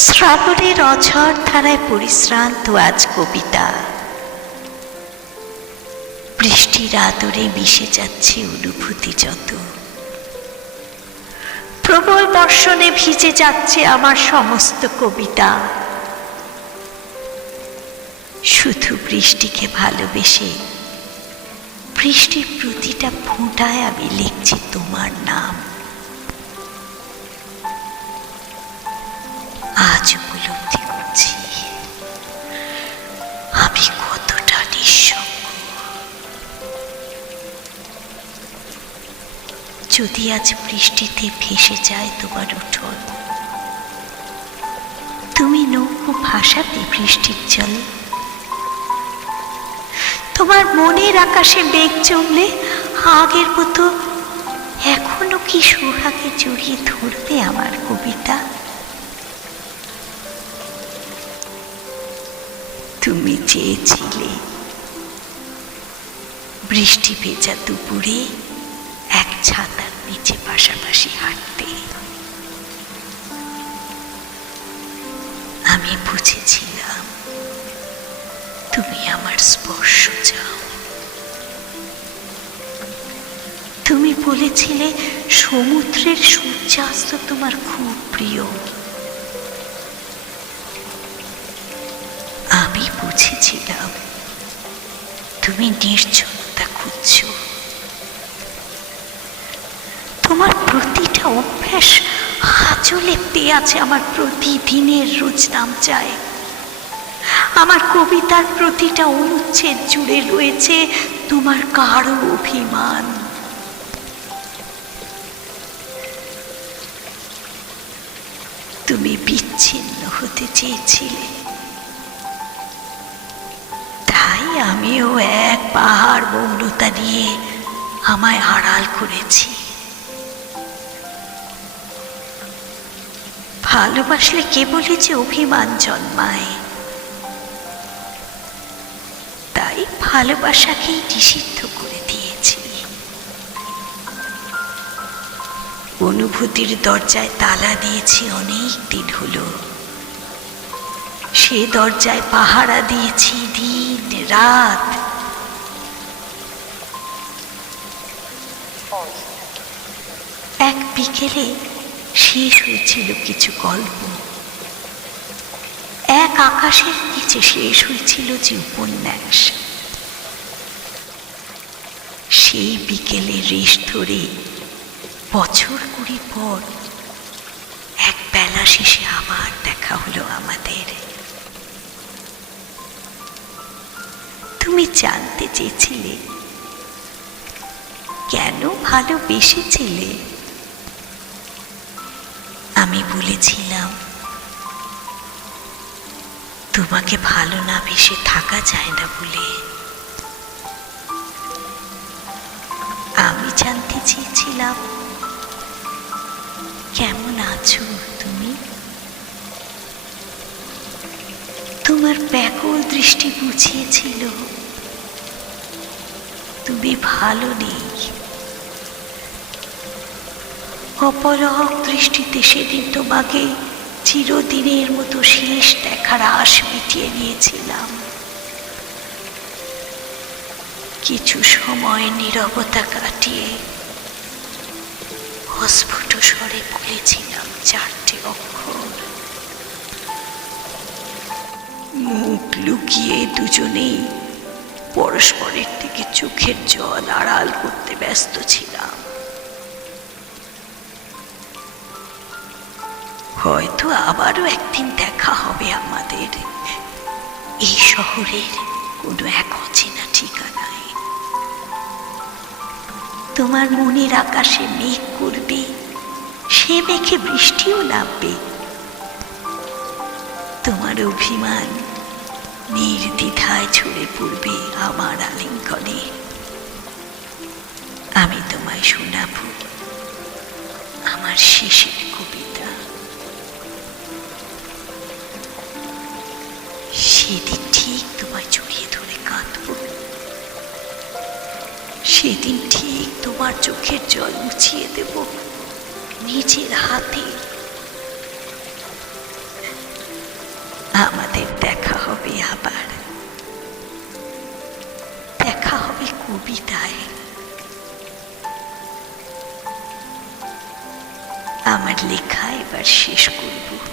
শ্রাবণের অঝর ধারায় পরিশ্রান্ত আজ কবিতা। বৃষ্টির আদরে মিশে যাচ্ছে অনুভূতি যত। প্রবল বর্ষণে ভিজে যাচ্ছে আমার সমস্ত কবিতা। শুধু বৃষ্টিকে ভালোবেসে, বৃষ্টির প্রতিটা ফোঁটায় আমি লিখছি তোমার নাম। যদি আজ বৃষ্টিতে ভেসে যায় তোমার উঠোন, তুমি নৌকো ভাসাতে বৃষ্টির জল, তোমার মনের আকাশে বেগ জমলে আগের মতো এখনও কি সোহাগে জড়িয়ে ধরবে আমার কবিতা? তুমি চেয়েছিলে বৃষ্টি ভেজা দুপুরে এক ছাতার নিচে পাশাপাশি হাঁটতে। আমি বুঝেছিলাম, তুমি আমার স্পর্শ চাও। তুমি বলেছিলে সমুদ্রের সূর্যাস্ত তোমার খুব প্রিয়। আমি বুঝেছিলাম, তুমি নির্জনতা খুঁজছ। তোমার প্রতিটা অভ্যাস আজও লেপতে আছে, আমার প্রতিদিনের রোজ নাম চায় আমার কবিতার প্রতিটা অনুচ্ছেদ জুড়ে রয়েছে তোমার কারও অভিমান। তুমি বিচ্ছিন্ন হতে চেয়েছিলে। তাই আমিও এক পাহাড় মৌনতা নিয়ে আমায় আড়াল করেছি। ভালোবাসলে কেবলই যে অভিমান জন্মায়? তাই ভালোবাসাকেই নিষিদ্ধ করে দিয়েছি। অনুভূতির দরজায় তালা দিয়েছি অনেক দিন হলো। সে দরজায় পাহারা দিয়েছি দিন, রাত। এক বিকেলে শেষ হয়েছিল কিছু গল্প। এক আকাশের নিচে শেষ হয়েছিল যে উপন্যাস। সেই বিকেলে রেশ ধরে বছর কুড়ি পর এক বেলা শেষে আবার দেখা হলো আমাদের। তুমি জানতে চেয়েছিলে, কেন ভালোবেসেছিলে? আমি বলেছিলাম, তোমাকে ভালো না বেশে থাকা যায় না বলে। আমি জানতে চেয়েছিলাম, কেমন আছো তুমি? তোমার ব্যাকুল দৃষ্টি বুঝিয়েছিল, তুমি ভালো নেই। অপলক দৃষ্টিতে সেদিন তোমাকে চিরদিনের মতো শেষ দেখার আশ মিটিয়ে নিয়েছিলাম। কিছু সময় নীরবতা কাটিয়ে অস্ফুট স্বরে বলেছিলাম চারটে অক্ষর। মুখ লুকিয়ে দুজনেই পরস্পরের থেকে চোখের জল আড়াল করতে ব্যস্ত ছিলাম। হয়তো আবারও একদিন দেখা হবে আমাদের। এই শহরের কোনো এক অচেনা ঠিকানায়। তোমার মনের আকাশে মেঘ করবে, সে মেঘে বৃষ্টিও নামবে। তোমার অভিমান নির্দ্বিধায় ছড়ে পড়বে আমার আলিঙ্গনে। আমি তোমায় শোনাব আমার শেষের কবিতা। সেদিন ঠিক তোমায় জড়িয়ে ধরে কাঁদব। সেদিন ঠিক তোমার চোখের জল মুছিয়ে দেব নিজের হাতে। আমাদের দেখা হবে আবার। দেখা হবে কবিতায়। আমার লেখা এবার শেষ করব।